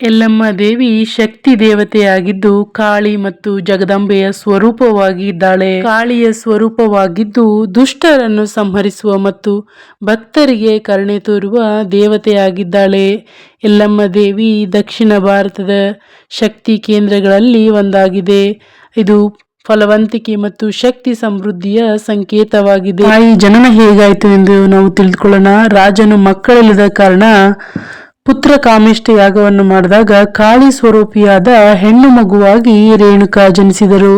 ಎಲ್ಲಮ್ಮ ದೇವಿ ಶಕ್ತಿ ದೇವತೆಯಾಗಿದ್ದು ಕಾಳಿ ಮತ್ತು ಜಗದಂಬೆಯ ಸ್ವರೂಪವಾಗಿದ್ದಾಳೆ. ಕಾಳಿಯ ಸ್ವರೂಪವಾಗಿದ್ದು ದುಷ್ಟರನ್ನು ಸಂಹರಿಸುವ ಮತ್ತು ಭಕ್ತರಿಗೆ ಕರುಣೆ ತೋರುವ ದೇವತೆಯಾಗಿದ್ದಾಳೆ. ಎಲ್ಲಮ್ಮ ದೇವಿ ದಕ್ಷಿಣ ಭಾರತದ ಶಕ್ತಿ ಕೇಂದ್ರಗಳಲ್ಲಿ ಒಂದಾಗಿದೆ. ಇದು ಫಲವಂತಿಕೆ ಮತ್ತು ಶಕ್ತಿ ಸಮೃದ್ಧಿಯ ಸಂಕೇತವಾಗಿದೆ. ತಾಯಿ ಜನನ ಹೇಗಾಯಿತು ಎಂದು ನಾವು ತಿಳಿದುಕೊಳ್ಳೋಣ. ರಾಜನು ಮಕ್ಕಳಿಲ್ಲದ ಕಾರಣ ಪುತ್ರ ಕಾಮೇಷ್ಟ ಯಾಗವನ್ನು ಮಾಡಿದಾಗ ಕಾಳಿ ಸ್ವರೂಪಿಯಾದ ಹೆಣ್ಣು ಮಗುವಾಗಿ ರೇಣುಕಾ ಜನಿಸಿದರು.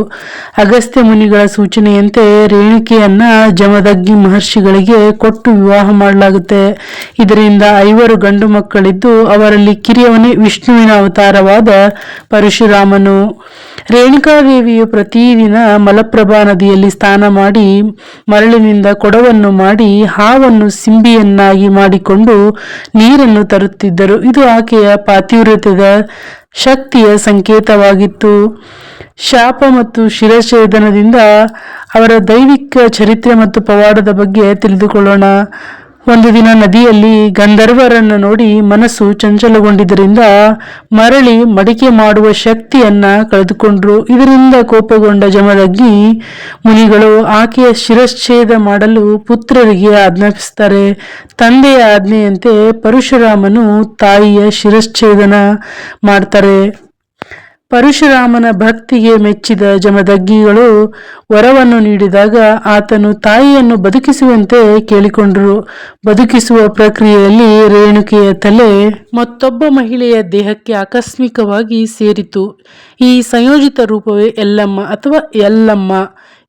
ಅಗಸ್ತ್ಯ ಮುನಿಗಳ ಸೂಚನೆಯಂತೆ ರೇಣುಕೆಯನ್ನ ಜಮದಗ್ನಿ ಮಹರ್ಷಿಗಳಿಗೆ ಕೊಟ್ಟು ವಿವಾಹ ಮಾಡಲಾಗುತ್ತೆ. ಇದರಿಂದ 5 ಗಂಡು ಮಕ್ಕಳಿದ್ದು ಅವರಲ್ಲಿ ಕಿರಿಯವನೇ ವಿಷ್ಣುವಿನ ಅವತಾರವಾದ ಪರಶುರಾಮನು. ರೇಣುಕಾದೇವಿಯು ಪ್ರತಿದಿನ ಮಲಪ್ರಭಾ ನದಿಯಲ್ಲಿ ಸ್ನಾನ ಮಾಡಿ ಮರಳಿನಿಂದ ಕೊಡವನ್ನು ಮಾಡಿ ಹಾವನ್ನು ಸಿಂಬಿಯನ್ನಾಗಿ ಮಾಡಿಕೊಂಡು ನೀರನ್ನು ತರುತ್ತಿದ್ದರು. ಇದು ಆಕೆಯ ಪಾತಿವ್ರತ್ಯದ ಶಕ್ತಿಯ ಸಂಕೇತವಾಗಿತ್ತು. ಶಾಪ ಮತ್ತು ಶಿರಚ್ಛೇದನದಿಂದ ಅವರ ದೈವಿಕ ಚರಿತ್ರೆ ಮತ್ತು ಪವಾಡದ ಬಗ್ಗೆ ತಿಳಿದುಕೊಳ್ಳೋಣ. ಒಂದು ದಿನ ನದಿಯಲ್ಲಿ ಗಂಧರ್ವರನ್ನು ನೋಡಿ ಮನಸ್ಸು ಚಂಚಲಗೊಂಡಿದ್ದರಿಂದ ಮರಳಿ ಮಡಿಕೆ ಮಾಡುವ ಶಕ್ತಿಯನ್ನ ಕಳೆದುಕೊಂಡ್ರು. ಇದರಿಂದ ಕೋಪಗೊಂಡ ಜಮದಗ್ನಿ ಮುನಿಗಳು ಆಕೆಯ ಶಿರಚ್ಛೇದ ಮಾಡಲು ಪುತ್ರರಿಗೆ ಆಜ್ಞಾಪಿಸುತ್ತಾರೆ. ತಂದೆಯ ಆಜ್ಞೆಯಂತೆ ಪರಶುರಾಮನು ತಾಯಿಯ ಶಿರಚ್ಛೇದನ ಮಾಡ್ತಾರೆ. ಪರಶುರಾಮನ ಭಕ್ತಿಗೆ ಮೆಚ್ಚಿದ ಜಮದಗ್ನಿಗಳು ವರವನ್ನು ನೀಡಿದಾಗ ಆತನು ತಾಯಿಯನ್ನು ಬದುಕಿಸುವಂತೆ ಕೇಳಿಕೊಂಡರು. ಬದುಕಿಸುವ ಪ್ರಕ್ರಿಯೆಯಲ್ಲಿ ರೇಣುಕೆಯ ತಲೆ ಮತ್ತೊಬ್ಬ ಮಹಿಳೆಯ ದೇಹಕ್ಕೆ ಆಕಸ್ಮಿಕವಾಗಿ ಸೇರಿತು. ಈ ಸಂಯೋಜಿತ ರೂಪವೇ ಎಲ್ಲಮ್ಮ ಅಥವಾ ಯಲ್ಲಮ್ಮ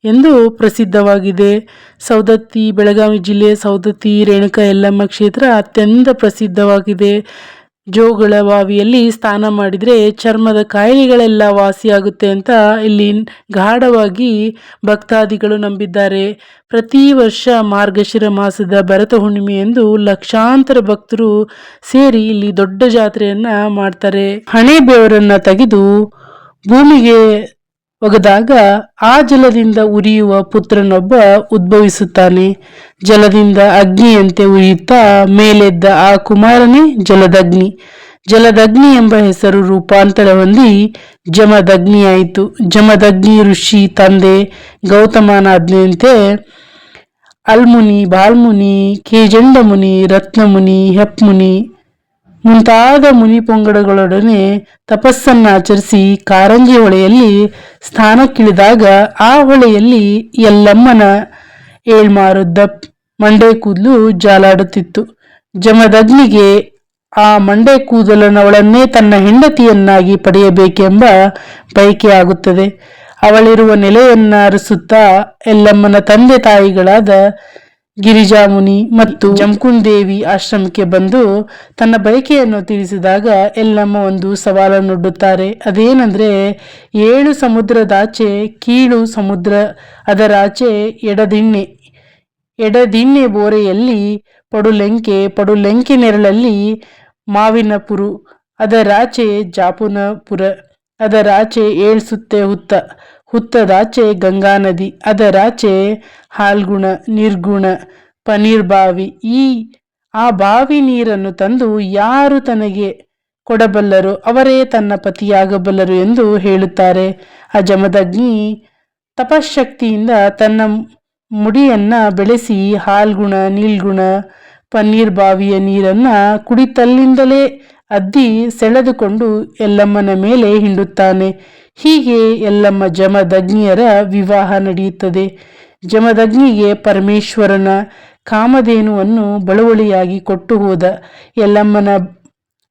ಎಂದು ಪ್ರಸಿದ್ಧವಾಗಿದೆ. ಸೌದತ್ತಿ, ಬೆಳಗಾವಿ ಜಿಲ್ಲೆಯ ಸೌದತ್ತಿ ರೇಣುಕಾ ಯಲ್ಲಮ್ಮ ಕ್ಷೇತ್ರ ಅತ್ಯಂತ ಪ್ರಸಿದ್ಧವಾಗಿದೆ. ಜೋಗಳ ಬಾವಿಯಲ್ಲಿ ಸ್ನಾನ ಮಾಡಿದರೆ ಚರ್ಮದ ಕಾಯಿಲೆಗಳೆಲ್ಲ ವಾಸಿಯಾಗುತ್ತೆ ಅಂತ ಇಲ್ಲಿ ಗಾಢವಾಗಿ ಭಕ್ತಾದಿಗಳು ನಂಬಿದ್ದಾರೆ. ಪ್ರತಿ ವರ್ಷ ಮಾರ್ಗಶಿರ ಮಾಸದ ಭರತ ಹುಣ್ಣಿಮೆಯಂದು ಲಕ್ಷಾಂತರ ಭಕ್ತರು ಸೇರಿ ಇಲ್ಲಿ ದೊಡ್ಡ ಜಾತ್ರೆಯನ್ನ ಮಾಡ್ತಾರೆ. ಹಣೆ ಬೆವರನ್ನ ತೆಗೆದು ಭೂಮಿಗೆ ಒಗೆದಾಗ ಆ ಜಲದಿಂದ ಉರಿಯುವ ಪುತ್ರನೊಬ್ಬ ಉದ್ಭವಿಸುತ್ತಾನೆ. ಜಲದಿಂದ ಅಗ್ನಿಯಂತೆ ಉರಿಯುತ್ತಾ ಮೇಲೆದ್ದ ಆ ಕುಮಾರನೇ ಜಲದಗ್ನಿ. ಜಲದಗ್ನಿ ಎಂಬ ಹೆಸರು ರೂಪಾಂತರ ಹೊಂದಿ ಜಮದಗ್ನಿಯಾಯಿತು. ಜಮದಗ್ನಿ ಋಷಿ ತಂದೆ ಗೌತಮನ ಆಜ್ಞೆಯಂತೆ ಅಲ್ಮುನಿ, ಬಾಲ್ಮುನಿ, ಕೇಜಂಡ ಮುನಿ, ರತ್ನಮುನಿ, ಹೆಪ್ಮುನಿ ಮುಂತಾದ ಮುನಿ ಪೊಂಗಡಗಳೊಡನೆ ತಪಸ್ಸನ್ನಾಚರಿಸಿ ಕಾರಂಜಿ ಹೊಳೆಯಲ್ಲಿ ಸ್ಥಾನಕ್ಕಿಳಿದಾಗ ಆ ಹೊಳೆಯಲ್ಲಿ ಯಲ್ಲಮ್ಮನ ಏಳ್ಮಾರುದ್ದ ಮಂಡೆ ಕೂದಲು ಜಾಲಾಡುತ್ತಿತ್ತು. ಜಮದಗ್ನಿಗೆ ಆ ಮಂಡೆ ಕೂದಲನವಳನ್ನೇ ತನ್ನ ಹೆಂಡತಿಯನ್ನಾಗಿ ಪಡೆಯಬೇಕೆಂಬ ಬಯಕೆ ಆಗುತ್ತದೆ. ಅವಳಿರುವ ನೆಲೆಯನ್ನ ಅರಸುತ್ತಾ ಯಲ್ಲಮ್ಮನ ತಂದೆ ತಾಯಿಗಳಾದ ಗಿರಿಜಾಮುನಿ ಮತ್ತು ಜಮಕುಂದೇವಿ ಆಶ್ರಮಕ್ಕೆ ಬಂದು ತನ್ನ ಬಯಕೆಯನ್ನು ತಿಳಿಸಿದಾಗ ಯಲ್ಲಮ್ಮ ಒಂದು ಸವಾಲನ್ನೊಡ್ಡುತ್ತಾರೆ. ಅದೇನೆಂದರೆ 7 ಸಮುದ್ರದಾಚೆ ಕೀಳು ಸಮುದ್ರ, ಅದರಾಚೆ ಎಡದಿಣ್ಣೆ ಬೋರೆಯಲ್ಲಿ ಪಡುಲೆಂಕೆ, ಪಡುಲೆಂಕೆ ನೆರಳಲ್ಲಿ ಮಾವಿನಪುರು, ಅದರಾಚೆ ಜಾಪುನಪುರ, ಅದರಾಚೆ 7 ಸುತ್ತೆ ಹುತ್ತ, ಹುತ್ತದಾಚೆ ಗಂಗಾ ನದಿ, ಅದರಾಚೆ ಹಾಲ್ಗುಣ, ನಿರ್ಗುಣ, ಪನೀರ್ ಬಾವಿ. ಆ ಬಾವಿ ನೀರನ್ನು ತಂದು ಯಾರು ತನಗೆ ಕೊಡಬಲ್ಲರೋ ಅವರೇ ತನ್ನ ಪತಿಯಾಗಬಲ್ಲರು ಎಂದು ಹೇಳುತ್ತಾರೆ. ಆ ಜಮದಗ್ನಿ ತಪಶಕ್ತಿಯಿಂದ ತನ್ನ ಮುಡಿಯನ್ನ ಬೆಳೆಸಿ ಹಾಲ್ಗುಣ, ನೀಲ್ಗುಣ, ಪನ್ನೀರ್ ಬಾವಿಯ ನೀರನ್ನ ಕುಡಿತಲ್ಲಿಂದಲೇ ಅದ್ದಿ ಸೆಳೆದುಕೊಂಡು ಯಲ್ಲಮ್ಮನ ಮೇಲೆ ಹಿಂಡುತ್ತಾನೆ. ಹೀಗೆ ಯಲ್ಲಮ್ಮ ಜಮದಗ್ನಿಯರ ವಿವಾಹ ನಡೆಯುತ್ತದೆ. ಜಮದಗ್ನಿಗೆ ಪರಮೇಶ್ವರನ ಕಾಮಧೇನುವನ್ನು ಬಳುವಳಿಯಾಗಿ ಕೊಟ್ಟು ಹೋದ. ಯಲ್ಲಮ್ಮನ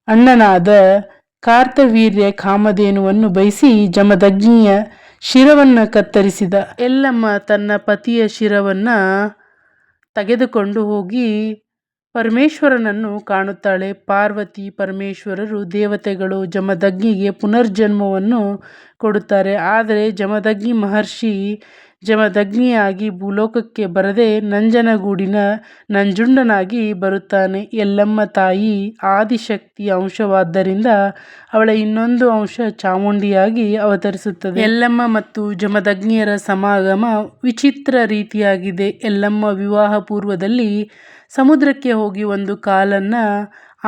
ಅಣ್ಣನಾದ ಕಾರ್ತವೀರ್ಯ ಕಾಮಧೇನುವನ್ನು ಬಯಸಿ ಜಮದಗ್ನಿಯ ಶಿರವನ್ನ ಕತ್ತರಿಸಿದ. ಯಲ್ಲಮ್ಮ ತನ್ನ ಪತಿಯ ಶಿರವನ್ನ ತೆಗೆದುಕೊಂಡು ಹೋಗಿ ಪರಮೇಶ್ವರನನ್ನು ಕಾಣುತ್ತಾಳೆ. ಪಾರ್ವತಿ ಪರಮೇಶ್ವರರು ದೇವತೆಗಳು ಜಮದಗ್ನಿಗೆ ಪುನರ್ಜನ್ಮವನ್ನು ಕೊಡುತ್ತಾರೆ. ಆದರೆ ಜಮದಗ್ನಿ ಮಹರ್ಷಿ ಜಮದಗ್ನಿಯಾಗಿ ಭೂಲೋಕಕ್ಕೆ ಬರದೆ ನಂಜನಗೂಡಿನ ನಂಜುಂಡನಾಗಿ ಬರುತ್ತಾನೆ. ಯಲ್ಲಮ್ಮ ತಾಯಿ ಆದಿಶಕ್ತಿಯ ಅಂಶವಾದ್ದರಿಂದ ಅವಳ ಇನ್ನೊಂದು ಅಂಶ ಚಾಮುಂಡಿಯಾಗಿ ಅವತರಿಸುತ್ತದೆ. ಯಲ್ಲಮ್ಮ ಮತ್ತು ಜಮದಗ್ನಿಯರ ಸಮಾಗಮ ವಿಚಿತ್ರ ರೀತಿಯಾಗಿದೆ. ಯಲ್ಲಮ್ಮ ವಿವಾಹ ಪೂರ್ವದಲ್ಲಿ ಸಮುದ್ರಕ್ಕೆ ಹೋಗಿ ಒಂದು ಕಾಲನ್ನ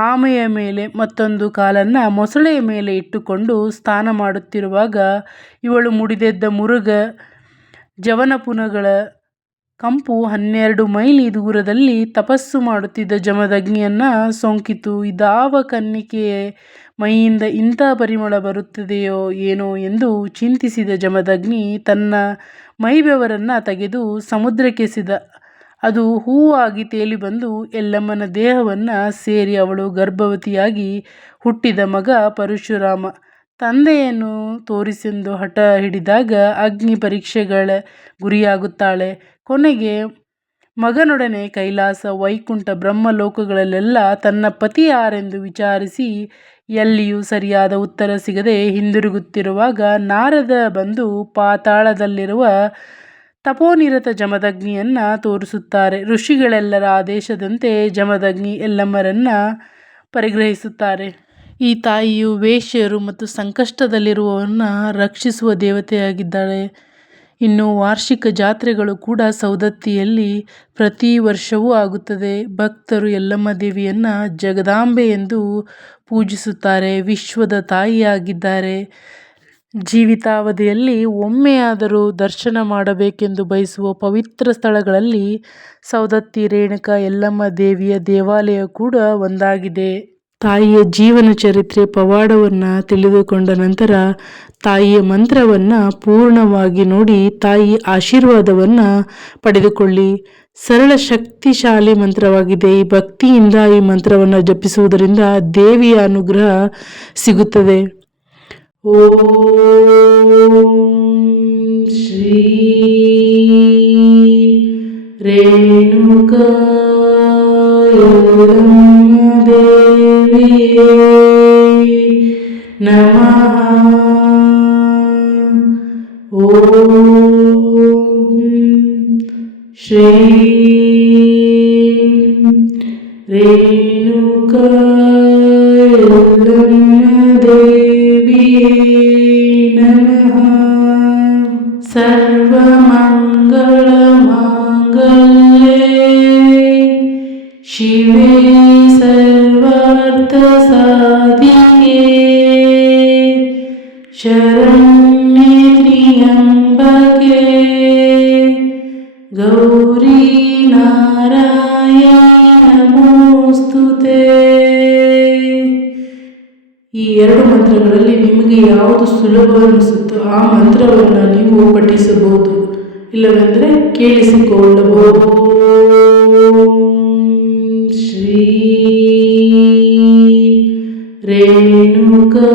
ಆಮೆಯ ಮೇಲೆ ಮತ್ತೊಂದು ಕಾಲನ್ನು ಮೊಸಳೆಯ ಮೇಲೆ ಇಟ್ಟುಕೊಂಡು ಸ್ನಾನ ಮಾಡುತ್ತಿರುವಾಗ ಇವಳು ಮುಡಿದೆದ್ದ ಮುರುಗ ಜವನಪುನಗಳ ಕಂಪು 12 ಮೈಲಿ ದೂರದಲ್ಲಿ ತಪಸ್ಸು ಮಾಡುತ್ತಿದ್ದ ಜಮದಗ್ನಿಯನ್ನು ಸೋಂಕಿತು. ಇದಾವ ಕನ್ನಿಕೆಯ ಮೈಯಿಂದ ಇಂಥ ಪರಿಮಳ ಬರುತ್ತದೆಯೋ ಏನೋ ಎಂದು ಚಿಂತಿಸಿದ ಜಮದಗ್ನಿ ತನ್ನ ಮೈಬೆವರನ್ನು ತೆಗೆದು ಸಮುದ್ರಕ್ಕೆಸೆದ. ಅದು ಹೂವಾಗಿ ತೇಲಿ ಬಂದು ಎಲ್ಲಮ್ಮನ ದೇಹವನ್ನು ಸೇರಿ ಅವಳು ಗರ್ಭವತಿಯಾಗಿ ಹುಟ್ಟಿದ ಮಗ ಪರಶುರಾಮ. ತಂದೆಯನ್ನು ತೋರಿಸೆಂದು ಹಠ ಹಿಡಿದಾಗ ಅಗ್ನಿ ಪರೀಕ್ಷೆಗಳ ಗುರಿಯಾಗುತ್ತಾಳೆ. ಕೊನೆಗೆ ಮಗನೊಡನೆ ಕೈಲಾಸ, ವೈಕುಂಠ, ಬ್ರಹ್ಮಲೋಕಗಳಲ್ಲೆಲ್ಲ ತನ್ನ ಪತಿ ಯಾರೆಂದು ವಿಚಾರಿಸಿ ಎಲ್ಲಿಯೂ ಸರಿಯಾದ ಉತ್ತರ ಸಿಗದೆ ಹಿಂದಿರುಗುತ್ತಿರುವಾಗ ನಾರದ ಬಂದು ಪಾತಾಳದಲ್ಲಿರುವ ತಪೋನಿರತ ಜಮದಗ್ನಿಯನ್ನು ತೋರಿಸುತ್ತಾರೆ. ಋಷಿಗಳೆಲ್ಲರ ಆದೇಶದಂತೆ ಜಮದಗ್ನಿ ಎಲ್ಲಮ್ಮರನ್ನು ಪರಿಗ್ರಹಿಸುತ್ತಾರೆ. ಈ ತಾಯಿಯು ವೇಶ್ಯರು ಮತ್ತು ಸಂಕಷ್ಟದಲ್ಲಿರುವವರನ್ನು ರಕ್ಷಿಸುವ ದೇವತೆಯಾಗಿದ್ದಾಳೆ. ಇನ್ನು ವಾರ್ಷಿಕ ಜಾತ್ರೆಗಳು ಕೂಡ ಸೌದತ್ತಿಯಲ್ಲಿ ಪ್ರತಿ ವರ್ಷವೂ ಆಗುತ್ತದೆ. ಭಕ್ತರು ಯಲ್ಲಮ್ಮ ದೇವಿಯನ್ನು ಜಗದಾಂಬೆ ಎಂದು ಪೂಜಿಸುತ್ತಾರೆ. ವಿಶ್ವದ ತಾಯಿಯಾಗಿದ್ದಾರೆ. ಜೀವಿತಾವಧಿಯಲ್ಲಿ ಒಮ್ಮೆಯಾದರೂ ದರ್ಶನ ಮಾಡಬೇಕೆಂದು ಬಯಸುವ ಪವಿತ್ರ ಸ್ಥಳಗಳಲ್ಲಿ ಸೌದತ್ತಿ ರೇಣುಕಾ ಯಲ್ಲಮ್ಮ ದೇವಿಯ ದೇವಾಲಯ ಕೂಡ ಒಂದಾಗಿದೆ. ತಾಯಿಯ ಜೀವನ ಚರಿತ್ರೆ ಪವಾಡವನ್ನು ತಿಳಿದುಕೊಂಡ ನಂತರ ತಾಯಿಯ ಮಂತ್ರವನ್ನು ಪೂರ್ಣವಾಗಿ ನೋಡಿ ತಾಯಿ ಆಶೀರ್ವಾದವನ್ನು ಪಡೆದುಕೊಳ್ಳಿ. ಸರಳ ಶಕ್ತಿಶಾಲಿ ಮಂತ್ರವಾಗಿದೆ. ಈ ಭಕ್ತಿಯಿಂದ ಈ ಮಂತ್ರವನ್ನು ಜಪಿಸುವುದರಿಂದ ದೇವಿಯ ಅನುಗ್ರಹ ಸಿಗುತ್ತದೆ. ಓಂ ಶ್ರೀ ರೇಣುಕಾ ಯಲ್ಲಮ್ಮ ದೇವಿಯೇ ನಮಃ. ಓಂ ಶ್ರೀ ರೇಣುಕಾ ಯಲ್ಲಮ್ಮ ದೇವಿಯೇ ನಮಃ. ಸರ್ವಮಂಗಳಮಾಂಗಲ್ಯೇ ಶಿವೆ ಸರ್ವಾರ್ಥಸಾಧಿಕೆ ಶರಣ್ಯೇ ತ್ರ್ಯಂಬಕೆ ಗೌರಿ ನಾರಾಯಣಿ ನಮೋಸ್ತುತೇ. ಈ 2 ಮಂತ್ರಗಳಲ್ಲಿ ನಿಮಗೆ ಯಾವುದು ಸುಲಭ ಅನಿಸುತ್ತೋ ಆ ಮಂತ್ರವನ್ನು ನೀವು ಪಠಿಸಬಹುದು, ಇಲ್ಲವೆಂದರೆ ಕೇಳಿಸಿಕೊಳ್ಳಬಹುದು. ಶ್ರೀ ರೇಣುಕಾ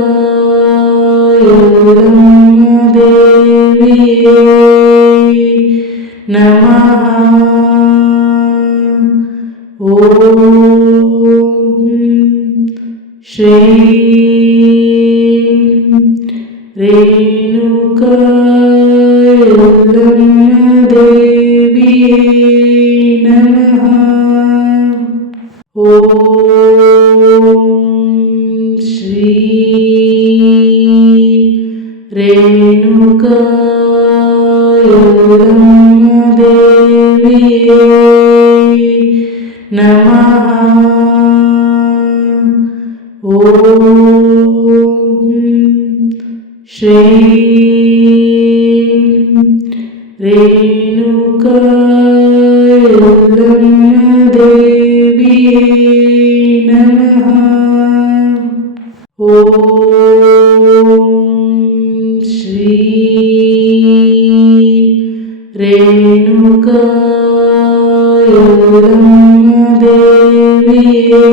ಯಲ್ಲಮ್ಮ ದೇವಿಯೇ ನಮಃ. ಓಂ ಶ್ರೀ ರೇಣುಕಾ ಯಲ್ಲಮ್ಮ ದೇವಿಯೇ ನಮಃ. ಓಂ ಶ್ರೀ ರೇಣುಕಾ ಯಲ್ಲಮ್ಮ ದೇವಿಯೇ ನಮಃ. ಓಂ ಶ್ರೀ ರೇಣುಕಾ ಯಲ್ಲಮ್ಮ ದೇವಿಯೇ ನಮಃ. ಓಂ ಶ್ರೀ ರೇಣುಕಾ ಯಲ್ಲಮ್ಮ ದೇವಿಯೇ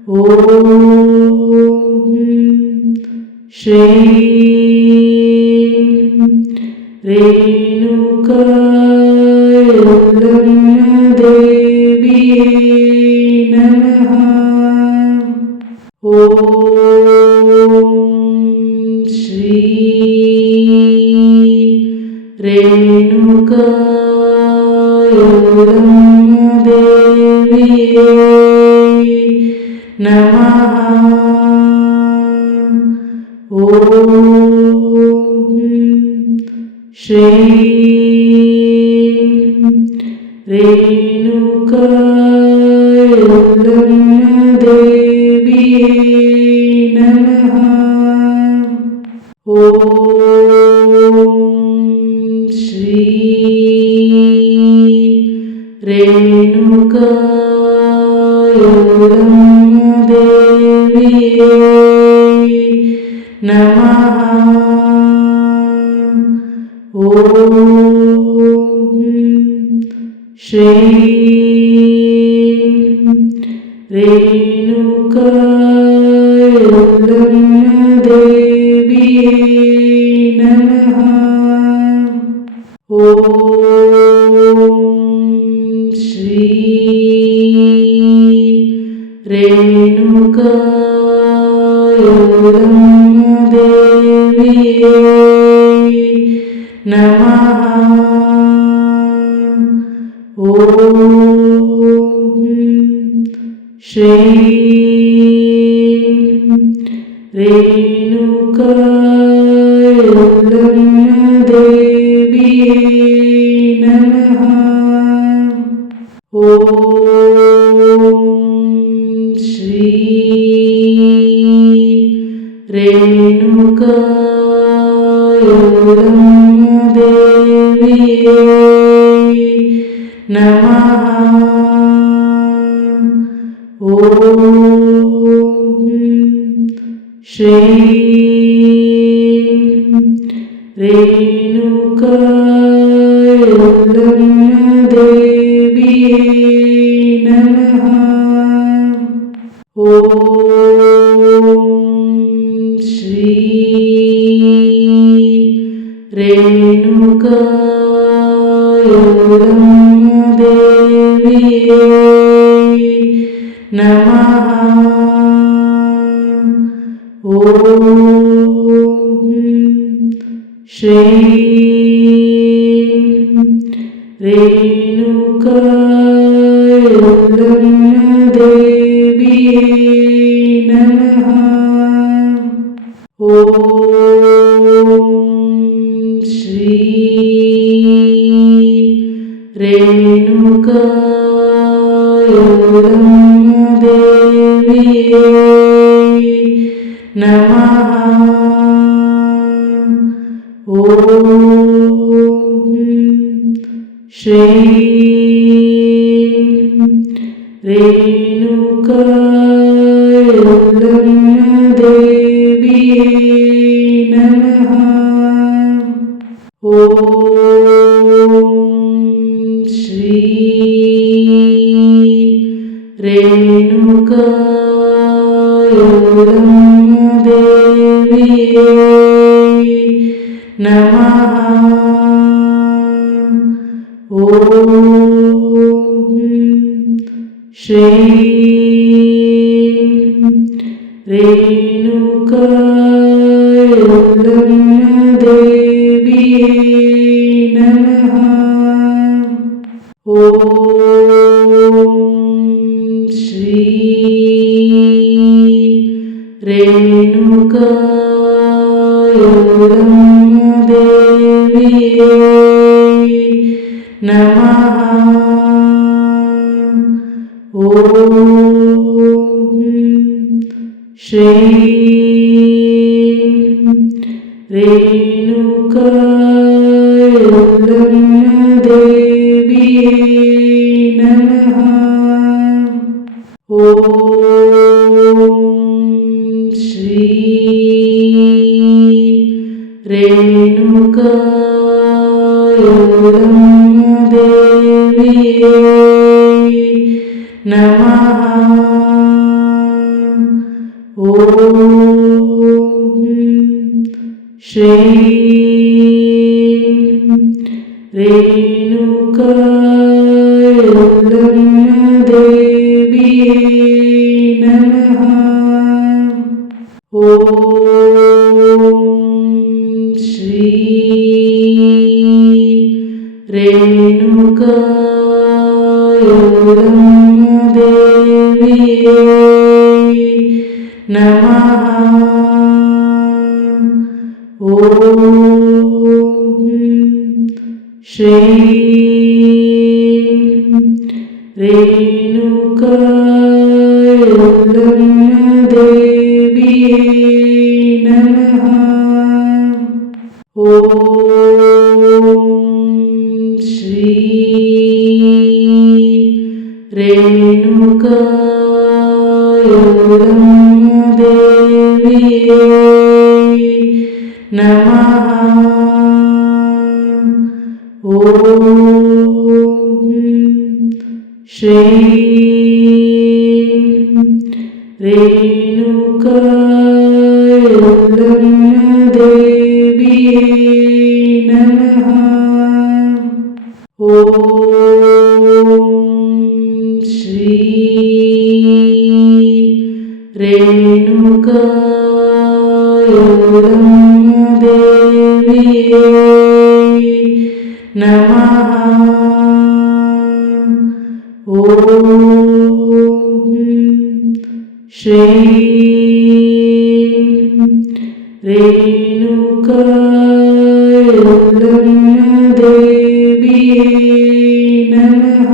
ನಮಃ. ಓಂ ಶ್ರೀ ರೇಣುಕಾ ಯಲ್ಲಮ್ಮ ದೇವಿಯೇ ನಮಃ. ಓಂ ಶ್ರೀ ರೇಣುಕಾ ಯಲ್ಲಮ್ಮ ದೇವಿಯೇ ನಮಃ. ಓಂ ಶ್ರೀ ರೇಣುಕಾ ಯಲ್ಲಮ್ಮ ದೇವಿಯೇ ನಮಃ. ಓಂ ಶ್ರೀ ರೇಣುಕಾ ಯಲ್ಲಮ್ಮ ದೇವಿಯೇ ನಮಃ. ಓಂ ಶ್ರೀ ರೇಣುಕಾ ಯಲ್ಲಮ್ಮ ದೇವಿಯೇ ನಮಃ. ಓಂ ಶ್ರೀ ರೇಣುಕಾ ಯಲ್ಲಮ್ಮ ದೇವಿಯೇ ನಮಃ. ಓಂ ಶ್ರೀ ರೇಣುಕಾ ಯಲ್ಲಮ್ಮ ದೇವಿಯೇ ನಮಃ. ಓಂ ಶ್ರೀ ರೇಣುಕಾ ಯಲ್ಲಮ್ಮ ದೇವಿಯೇ ನಮಃ. ಓಂ ಶ್ರೀ ರೇಣುಕಾ ಯಲ್ಲಮ್ಮ ದೇವಿಯೇ ನಮಃ. ಓಂ ಶ್ರೀ ರೇಣುಕಾ ಯಲ್ಲಮ್ಮ ದೇವಿಯೇ ನಮಃ. ಓಂ ಶ್ರೀ ರೇಣುಕಾ ಯಲ್ಲಮ್ಮ ದೇವಿಯೇ ನಮಃ. ಓಂ ಶ್ರೀ ರೇಣುಕಾ ಯಲ್ಲಮ್ಮ ದೇವಿಯೇ ನಮಃ. ಓಂ ಶ್ರೀ ರೇಣುಕಾ ಯಲ್ಲಮ್ಮ ದೇವಿಯೇ ನಮಃ. ಓಂ ಶ್ರೀ ರೇಣುಕಾ ಯಲ್ಲಮ್ಮ ದೇವಿಯೇ ನಮಃ. ಓಂ ಶ್ರೀ ರೇಣುಕಾ ಯಲ್ಲಮ್ಮ ದೇವಿಯೇ ನಮಃ. ಓಂ ಶ್ರೀ ರೇಣುಕಾ ಯಲ್ಲಮ್ಮ ದೇವಿಯೇ ನಮಃ. ಓಂ ಶ್ರೀ ರೇಣುಕಾ ಯಲ್ಲಮ್ಮ ದೇವಿಯೇ ನಮಃ. ಓಂ ಶ್ರೀ ರೇಣುಕಾ ಯಲ್ಲಮ್ಮ ದೇವಿಯೇ ನಮಃ. ಓಂ ಶ್ರೀ ರೇಣುಕಾ ಯಲ್ಲಮ್ಮ ದೇವಿಯೇ ನಮಃ. ಓಂ ಶ್ರೀ ರೇಣುಕಾ ಯಲ್ಲಮ್ಮ ದೇವಿಯೇ ನಮಃ. ಓಂ ಶ್ರೀ ರೇಣುಕಾ ಯಲ್ಲಮ್ಮ ದೇವಿಯೇ ನಮಃ. ಓಂ ಶ್ರೀ ರೇಣುಕಾ ಯಲ್ಲಮ್ಮ ದೇವಿಯೇ ನಮಃ. ಓಂ ಶ್ರೀ ರೇಣುಕಾ ಯಲ್ಲಮ್ಮ ದೇವಿಯೇ ನಮಃ. ಓಂ ಶ್ರೀ ರೇಣುಕಾ ಯಲ್ಲಮ್ಮ ದೇವಿಯೇ ನಮಃ. ಓಂ ಶ್ರೀ ರೇಣುಕಾ ಯಲ್ಲಮ್ಮ ದೇವಿಯೇ ನಮಃ.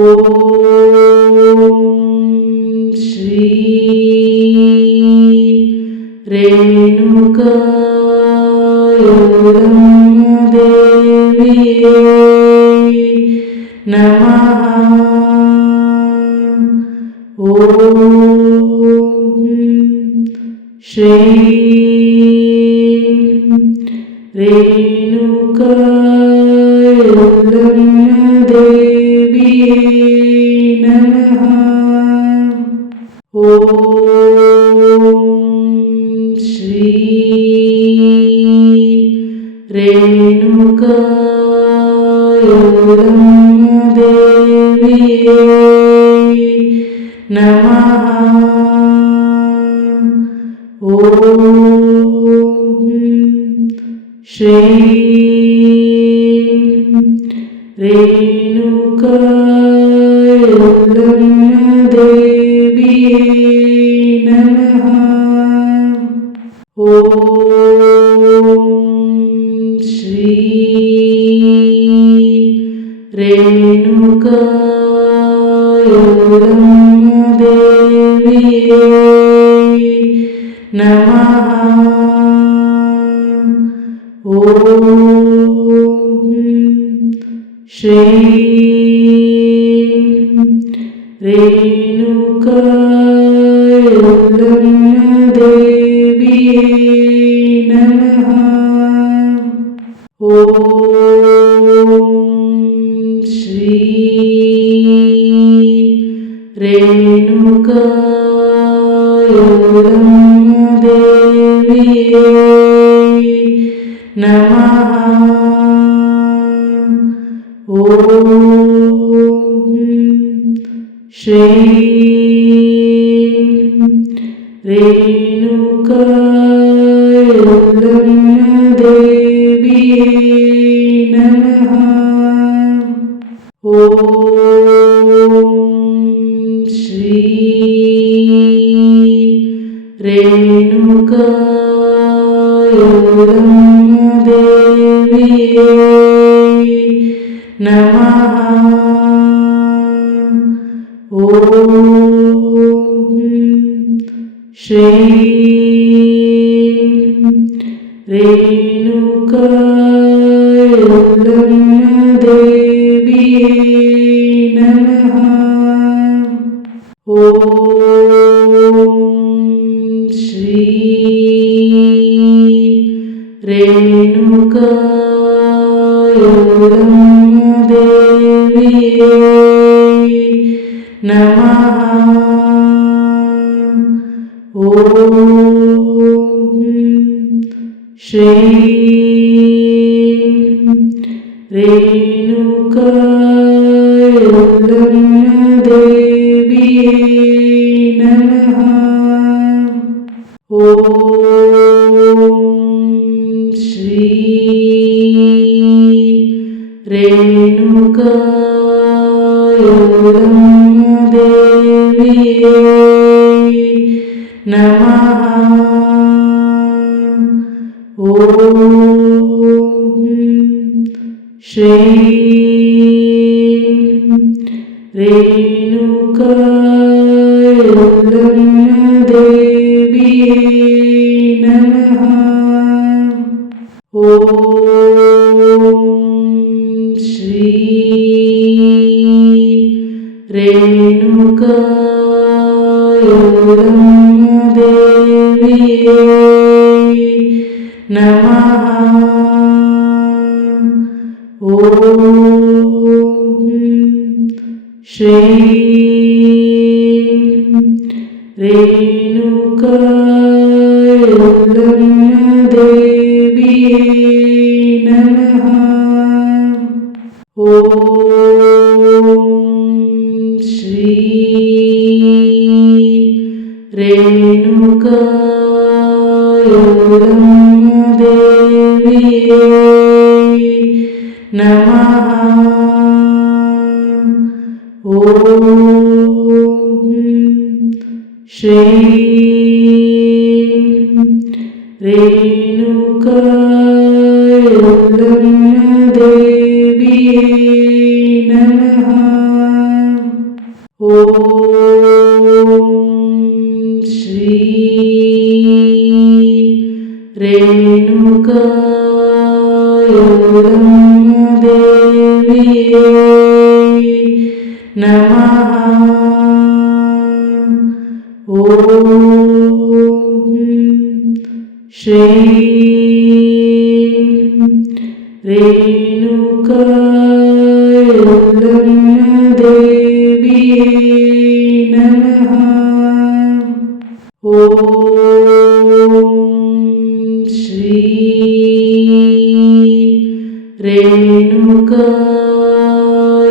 ಓಂ ಶ್ರೀ ರೇಣುಕಾ ಯಲ್ಲಮ್ಮ ದೇವಿಯೇ ನಮಃ. ಓಂ ಶ್ರೀ ರೇಣುಕಾ ಯಲ್ಲಮ್ಮ ದೇವಿಯೇ ನಮಃ. ಓಂ ಶ್ರೀ ರೇಣುಕಾ ಯಲ್ಲಮ್ಮ ದೇವಿಯೇ ನಮಃ. ಓಂ ಶ್ರೀ ರೇಣುಕಾ ಯಲ್ಲಮ್ಮ ದೇವಿಯೇ ನಮಃ. ಓಂ ಶ್ರೀ ರೇಣುಕಾ ಯಲ್ಲಮ್ಮ ದೇವಿಯೇ ನಮಃ. ಓಂ ಶ್ರೀ ರೇಣುಕಾ ಯಲ್ಲಮ್ಮ ದೇವಿಯೇ ನಮಃ. ಓಂ ಶ್ರೀ ರೇಣುಕಾ ಯಲ್ಲಮ್ಮ ದೇವಿಯೇ ನಮಃ. ಓಂ ಶ್ರೀ ರೇಣುಕಾ ಯಲ್ಲಮ್ಮ ದೇವಿಯೇ ನಮಃ. ಓಂ ಶ್ರೀ ರೇಣುಕಾ ಯಲ್ಲಮ್ಮ ದೇವಿಯೇ ನಮಃ. ಓಂ ಶ್ರೀ ರೇಣುಕಾ ಯಲ್ಲಮ್ಮ ದೇವಿಯೇ ನಮಃ. ಓಂ ಶ್ರೀ ರೇಣುಕಾ ಯಲ್ಲಮ್ಮ ದೇವಿಯೇ ನಮಃ. ಓಂ ಶ್ರೀ ರೇಣುಕಾ ಯಲ್ಲಮ್ಮ ದೇವಿಯೇ ನಮಃ. ಓಂ ಶ್ರೀ ರೇಣುಕಾ ಯಲ್ಲಮ್ಮ ದೇವಿಯೇ ನಮಃ. ಓಂ ಶ್ರೀ ರೇಣುಕಾ ಯಲ್ಲಮ್ಮ ದೇವಿಯೇ ನಮಃ. ಓಂ ಶ್ರೀ ರೇಣುಕಾ ಯಲ್ಲಮ್ಮ ದೇವಿಯೇ ನಮಃ. ಓಂ ಶ್ರೀ ರೇಣುಕಾ ಯಲ್ಲಮ್ಮ ದೇವಿಯೇ ನಮಃ. ಓಂ ಶ್ರೀ ರೇಣುಕಾ ಯಲ್ಲಮ್ಮ ದೇವಿಯೇ ನಮಃ. ಓಂ ಶ್ರೀ ರೇಣುಕಾ ಯಲ್ಲಮ್ಮ ದೇವಿಯೇ ನಮಃ. ಓಂ ಶ್ರೀ ರೇಣುಕಾ ಯಲ್ಲಮ್ಮ ದೇವಿಯೇ ನಮಃ. ಓಂ ಶ್ರೀ ರೇಣುಕಾ ಯಲ್ಲಮ್ಮ ದೇವಿಯೇ ನಮಃ. ಓಂ ಶ್ರೀ ರೇಣುಕಾ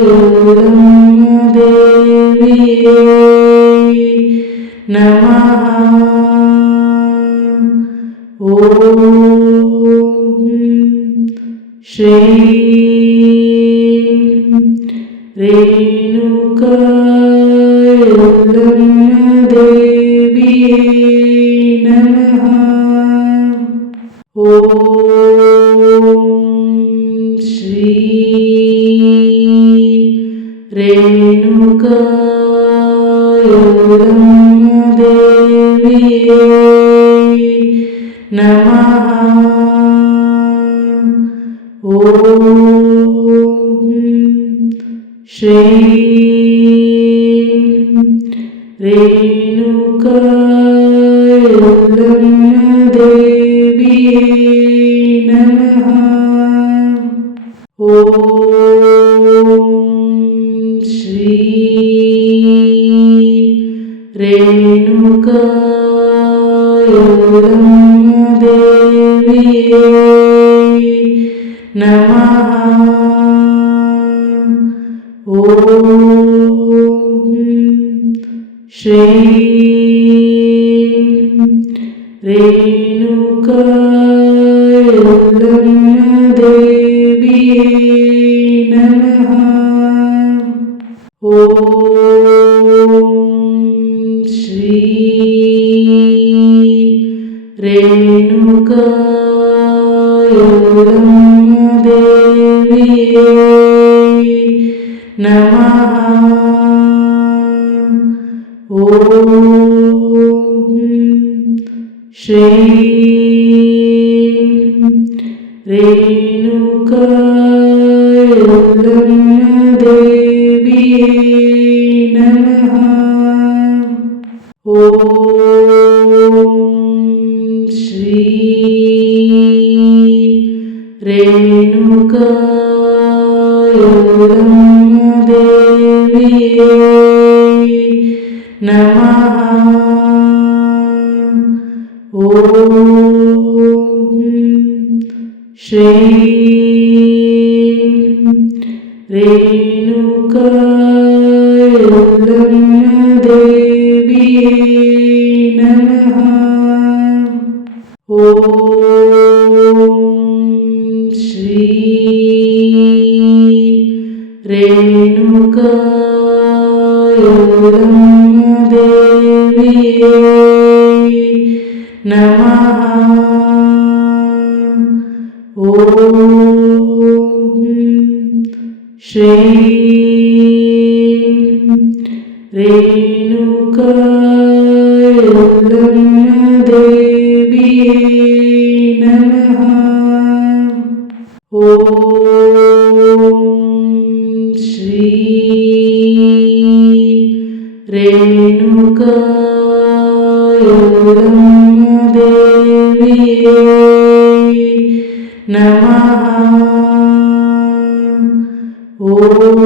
ಯಲ್ಲಮ್ಮ ದೇವಿಯೇ ನಮಃ. ಓಂ ಶ್ರೀ ರೇಣುಕಾ ಯಲ್ಲಮ್ಮ ದೇವಿಯೇ ನಮಃ. ಓಂ ಶ್ರೀ ರೇಣುಕಾ ಯಲ್ಲಮ್ಮ ದೇವಿಯೇ ನಮಃ. ಓಂ ಶ್ರೀ ರೇಣುಕಾ ಯಲ್ಲಮ್ಮ ದೇವಿಯೇ ನಮಃ. ಓಂ ಶ್ರೀ ರೇಣುಕಾ ಯಲ್ಲಮ್ಮ ದೇವಿಯೇ ನಮಃ. ಓಂ ಶ್ರೀ ರೇಣುಕಾ ಯಲ್ಲಮ್ಮ ದೇವಿಯೇ ನಮಃ. ಓಂ ಶ್ರೀ ರೇಣುಕಾ ಯಲ್ಲಮ್ಮ ದೇವಿಯೇ ನಮಃ. ಓಂ ಶ್ರೀ ರೇಣುಕಾ ಯಲ್ಲಮ್ಮ ದೇವಿಯೇ ನಮಃ. ಓಂ ಶ್ರೀ ರೇಣುಕಾ ಯಲ್ಲಮ್ಮ ದೇವಿಯೇ ನಮಃ. ಓಂ ಶ್ರೀ ರೇಣುಕಾ ಯಲ್ಲಮ್ಮ ದೇವಿಯೇ ನಮಃ. ಓಂ ಶ್ರೀ ರೇಣುಕಾ ಯಲ್ಲಮ್ಮ ದೇವಿಯೇ ನಮಃ. ಓಂ ಶ್ರೀ ರೇಣುಕಾ ಯಲ್ಲಮ್ಮ ದೇವಿಯೇ ನಮಃ. ಓಂ ಶ್ರೀ ರೇಣುಕಾ ಯಲ್ಲಮ್ಮ ದೇವಿಯೇ ನಮಃ. ಓಂ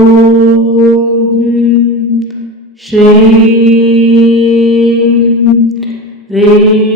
ಶ್ರೀ ರೇಣುಕಾ